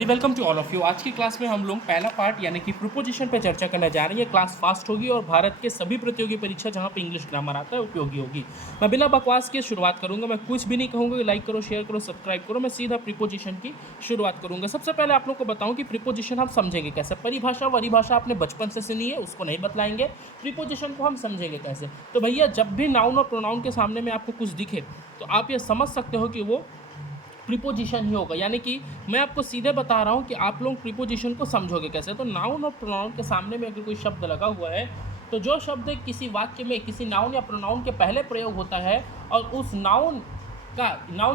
Welcome to all of you. आज की class में हम लोग पहला पार्ट यानी कि प्रीपोजिशन पे चर्चा करने जा रहे हैं। क्लास फास्ट होगी और भारत के सभी प्रतियोगी परीक्षा जहां पे इंग्लिश ग्रामर आता है उपयोगी होगी। मैं बिना बकवास के शुरुआत करूंगा। मैं कुछ भी नहीं कहूंगा कि लाइक करो, शेयर करो, सब्सक्राइब करो। मैं सीधा प्रीपोजिशन की शुरुआत करूंगा। सबसे पहले आप लोग को बताऊं कि प्रीपोजिशन हम समझेंगे कैसे। परिभाषा वरिभाषा आपने बचपन से सुनी है, उसको नहीं बतलाएंगे। प्रीपोजिशन को हम समझेंगे कैसे। तो भैया जब भी नाउन और प्रोनाउन के सामने में आपको कुछ दिखे तो आप ये समझ सकते हो कि वो प्रीपोजिशन ही होगा। यानी कि मैं आपको सीधे बता रहा हूँ कि आप लोग प्रीपोजिशन को समझोगे कैसे। तो नाउन और प्रोनाउन के सामने में अगर कोई शब्द लगा हुआ है तो जो शब्द किसी वाक्य में किसी नाउन या प्रोनाउन के पहले प्रयोग होता है और उस नाउन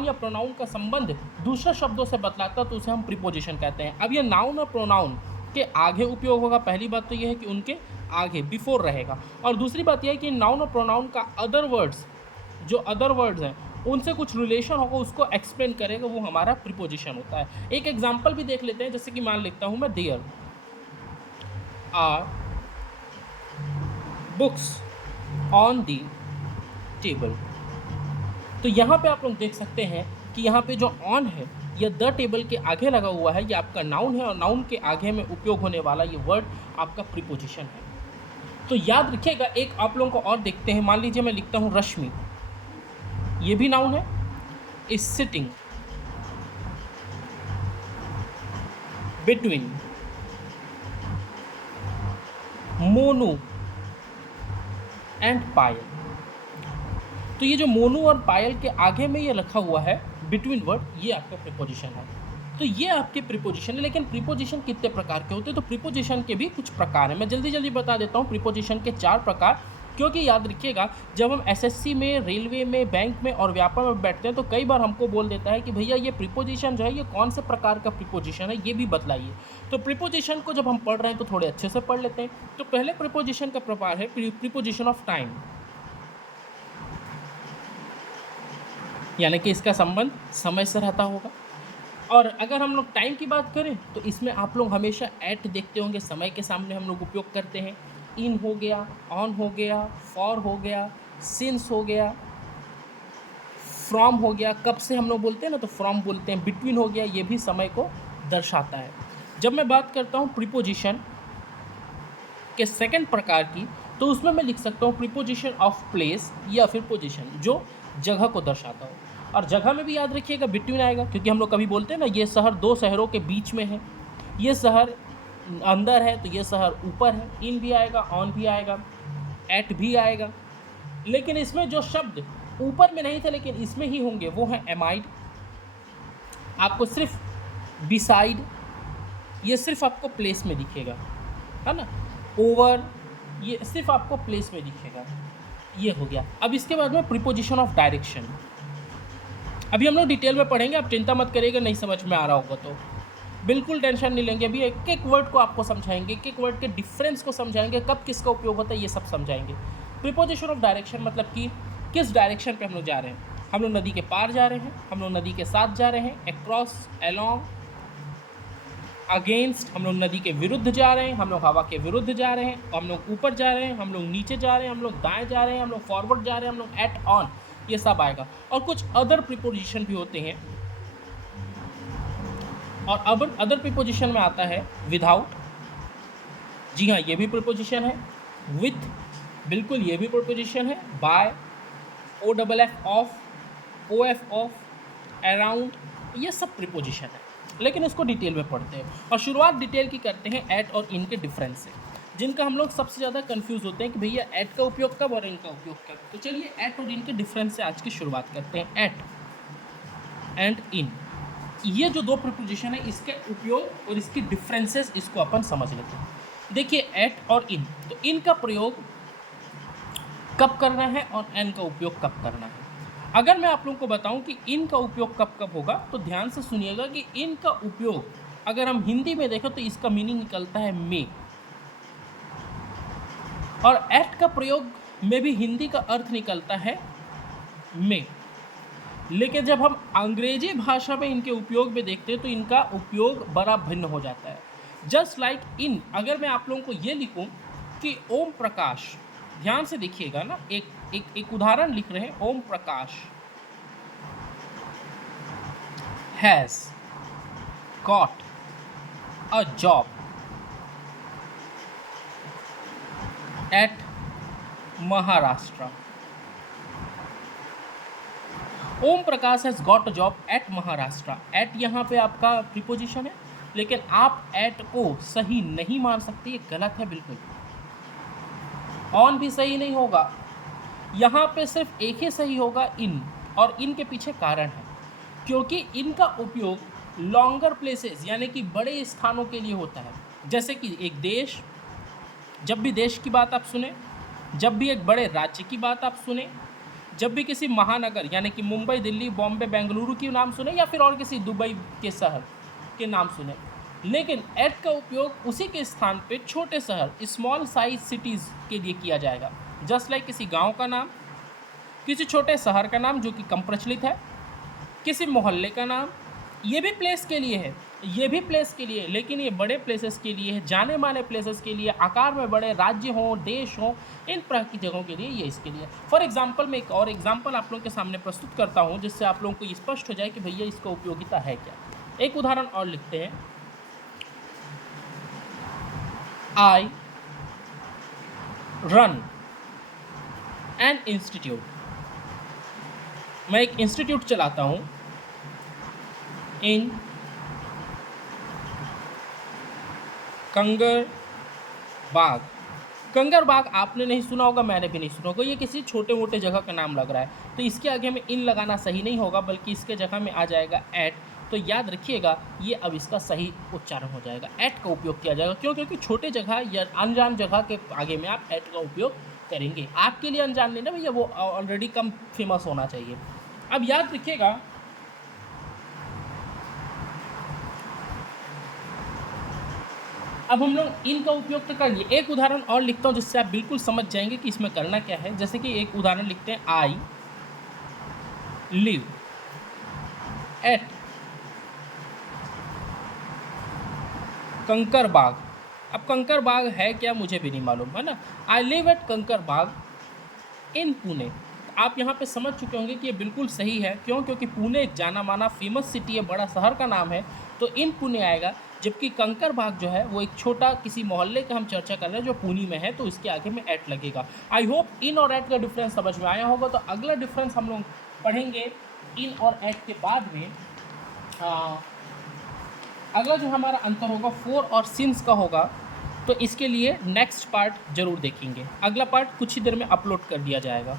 या प्रोनाउन का संबंध दूसरे शब्दों से बतलाता है तो उसे हम प्रीपोजिशन कहते हैं। अब ये नाउन और प्रोनाउन के आगे उपयोग होगा। पहली बात तो यह है कि उनके आगे बिफोर रहेगा, और दूसरी बात यह है कि नाउन और प्रोनाउन का अदर वर्ड्स हैं उनसे कुछ रिलेशन होगा, उसको एक्सप्लेन करेगा, वो हमारा प्रीपोजिशन होता है। एक एग्जांपल भी देख लेते हैं। जैसे कि मान लिखता हूं मैं, there are books on the table. तो यहाँ पे आप लोग देख सकते हैं कि यहाँ पे जो ऑन है यह द टेबल के आगे लगा हुआ है, ये आपका नाउन है, और नाउन के आगे में उपयोग होने वाला ये वर्ड आपका प्रीपोजिशन है। तो याद रखिएगा। एक आप लोगों को और देखते हैं। मान लीजिए मैं लिखता हूँ रश्मि, ये भी नाउन है। Is sitting between Monu and Payal. तो ये जो मोनू और पायल के आगे में ये रखा हुआ है बिटवीन वर्ड, ये आपका प्रीपोजिशन है। तो ये आपके प्रीपोजिशन है। लेकिन प्रीपोजिशन कितने प्रकार के होते हैं? तो प्रीपोजिशन के भी कुछ प्रकार हैं। मैं जल्दी जल्दी बता देता हूँ प्रीपोजिशन के 4 प्रकार। क्योंकि याद रखिएगा, जब हम एसएससी में, रेलवे में, बैंक में और व्यापार में बैठते हैं तो कई बार हमको बोल देता है कि भैया ये प्रीपोजिशन जो है ये कौन से प्रकार का प्रीपोजिशन है, ये भी बतलाइए। तो प्रीपोजिशन को जब हम पढ़ रहे हैं तो थोड़े अच्छे से पढ़ लेते हैं। तो पहले प्रीपोजिशन का प्रकार है प्रीपोजिशन ऑफ टाइम, यानी कि इसका संबंध समय से रहता होगा। और अगर हम लोग टाइम की बात करें तो इसमें आप लोग हमेशा एट देखते होंगे, समय के सामने हम लोग उपयोग करते हैं। इन हो गया, ऑन हो गया, फॉर हो गया, सिंस हो गया, फ्रॉम हो गया। कब से हम लोग बोलते हैं ना तो फ्रॉम बोलते हैं। बिटवीन हो गया, ये भी समय को दर्शाता है। जब मैं बात करता हूँ प्रीपोजिशन के सेकंड प्रकार की, तो उसमें मैं लिख सकता हूँ प्रीपोजिशन ऑफ प्लेस, या फिर पोजिशन जो जगह को दर्शाता हो। और जगह में भी याद रखिएगा बिटवीन आएगा, क्योंकि हम लोग कभी बोलते हैं ना ये शहर 2 शहरों के बीच में है, ये शहर अंदर है तो ये शहर ऊपर है। इन भी आएगा, ऑन भी आएगा, एट भी आएगा। लेकिन इसमें जो शब्द ऊपर में नहीं थे लेकिन इसमें ही होंगे वो है एमाइड। आपको सिर्फ बिसाइड, ये सिर्फ आपको प्लेस में दिखेगा, है ना। ओवर, ये सिर्फ आपको प्लेस में दिखेगा। ये हो गया। अब इसके बाद में प्रीपोजिशन ऑफ डायरेक्शन। अभी हम लोग डिटेल में पढ़ेंगे, आप चिंता मत करिएगा नहीं समझ में आ रहा होगा तो बिल्कुल टेंशन नहीं लेंगे। अभी एक एक वर्ड को आपको समझाएंगे, एक एक वर्ड के डिफरेंस को समझाएंगे, कब किसका उपयोग होता है ये सब समझाएंगे। प्रीपोजिशन ऑफ डायरेक्शन मतलब कि किस डायरेक्शन पे हम लोग जा रहे हैं। हम लोग नदी के पार जा रहे हैं, हम लोग नदी के साथ जा रहे हैं, अक्रॉस, अलोंग, अगेंस्ट, हम लोग नदी के विरुद्ध जा रहे हैं, हम लोग हवा के विरुद्ध जा रहे हैं, हम लोग ऊपर जा रहे हैं, हम लोग नीचे जा रहे हैं, हम लोग दाएं जा रहे हैं, हम लोग फॉरवर्ड जा रहे हैं, हम लोग एट, ऑन, ये सब आएगा। और कुछ अदर प्रीपोजिशन भी होते हैं। और अब अदर प्रीपोजिशन में आता है विदाउट, जी हाँ ये भी प्रीपोजिशन है। विथ, बिल्कुल ये भी प्रीपोजिशन है। By, O double F off, O F of, around, ये सब प्रीपोजिशन है। लेकिन इसको डिटेल में पढ़ते हैं और शुरुआत डिटेल की करते हैं एट और इन के डिफरेंस से, जिनका हम लोग सबसे ज़्यादा कंफ्यूज होते हैं कि भैया एट का उपयोग कब और इनका उपयोग कब। तो चलिए एट और इन के डिफरेंस से आज की शुरुआत करते हैं। एट एंड इन, ये जो 2 प्रीपोजिशन है इसके उपयोग और इसकी डिफरेंसेस इसको अपन समझ लेते हैं। देखिए एट और इन, तो इन का प्रयोग कब करना है और एन का उपयोग कब करना है। अगर मैं आप लोगों को बताऊं कि इन का उपयोग कब कब होगा तो ध्यान से सुनिएगा कि इन का उपयोग अगर हम हिंदी में देखें तो इसका मीनिंग निकलता है मे, और एट का प्रयोग में भी हिंदी का अर्थ निकलता है मे। लेकिन जब हम अंग्रेजी भाषा में इनके उपयोग में देखते हैं तो इनका उपयोग बड़ा भिन्न हो जाता है। जस्ट लाइक इन, अगर मैं आप लोगों को ये लिखूं कि ओम प्रकाश, ध्यान से देखिएगा ना, एक उदाहरण लिख रहे हैं। Om Prakash has got a job at Maharashtra. Om Prakash has got a job at Maharashtra. At यहाँ पे आपका प्रीपोजिशन है, लेकिन आप एट को सही नहीं मान सकते, ये गलत है बिल्कुल। ऑन भी सही नहीं होगा, यहाँ पे सिर्फ एक ही सही होगा, इन, और इन के पीछे कारण है, क्योंकि इनका उपयोग लॉन्गर प्लेसेस यानी कि बड़े स्थानों के लिए होता है। जैसे कि एक देश, जब भी देश की बात आप सुने, जब भी एक बड़े राज्य की बात आप सुने, जब भी किसी महानगर यानी कि मुंबई, दिल्ली, बॉम्बे, बेंगलुरु की नाम सुने, या फिर और किसी दुबई के शहर के नाम सुने, लेकिन एट का उपयोग उसी के स्थान पे छोटे शहर, स्मॉल साइज सिटीज़ के लिए किया जाएगा। जस्ट लाइक किसी गांव का नाम, किसी छोटे शहर का नाम जो कि कम प्रचलित है, किसी मोहल्ले का नाम, ये भी प्लेस के लिए है, ये भी प्लेस के लिए, लेकिन ये बड़े प्लेसेस के लिए है, जाने माने प्लेसेस के लिए, आकार में बड़े राज्य हों, देश हों, इन तरह की जगहों के लिए ये इसके लिए। फॉर एग्जांपल मैं एक और एग्जांपल आप लोगों के सामने प्रस्तुत करता हूँ, जिससे आप लोगों को स्पष्ट हो जाए कि भैया इसका उपयोगिता है क्या। एक उदाहरण और लिखते हैं, आई रन एन इंस्टीट्यूट। मैं एक इंस्टीट्यूट चलाता हूँ इन कंगरबाग। कंगरबाग आपने नहीं सुना होगा, मैंने भी नहीं सुना होगा, ये किसी छोटे मोटे जगह का नाम लग रहा है, तो इसके आगे में इन लगाना सही नहीं होगा, बल्कि इसके जगह में आ जाएगा एट। तो याद रखिएगा, ये अब इसका सही उच्चारण हो जाएगा, एट का उपयोग किया जाएगा। क्यों? क्योंकि छोटे जगह या अनजान जगह के आगे में आप एट का उपयोग करेंगे। आपके लिए अनजान नहीं ना भैया, वो ऑलरेडी कम फेमस होना चाहिए। अब याद रखिएगा, अब हम लोग इन का उपयोग तो कर लिए। एक उदाहरण और लिखता हूँ जिससे आप बिल्कुल समझ जाएंगे कि इसमें करना क्या है। जैसे कि एक उदाहरण लिखते हैं, आई लिव एट कंकरबाग। अब कंकरबाग है क्या मुझे भी नहीं मालूम, है ना। आई लिव एट कंकरबाग इन पुणे। आप यहाँ पे समझ चुके होंगे कि ये बिल्कुल सही है। क्यों? क्योंकि पुणे एक जाना माना फेमस सिटी है, बड़ा शहर का नाम है, तो इन पुणे आएगा। जबकि कंकरबाग जो है वो एक छोटा किसी मोहल्ले का हम चर्चा कर रहे हैं जो पुणे में है, तो इसके आगे में एट लगेगा। आई होप इन और एट का डिफरेंस समझ में आया होगा। तो अगला डिफरेंस हम लोग पढ़ेंगे इन और एट के बाद में। अगला जो हमारा अंतर होगा फोर और सिंस का होगा, तो इसके लिए नेक्स्ट पार्ट जरूर देखेंगे। अगला पार्ट कुछ ही देर में अपलोड कर दिया जाएगा।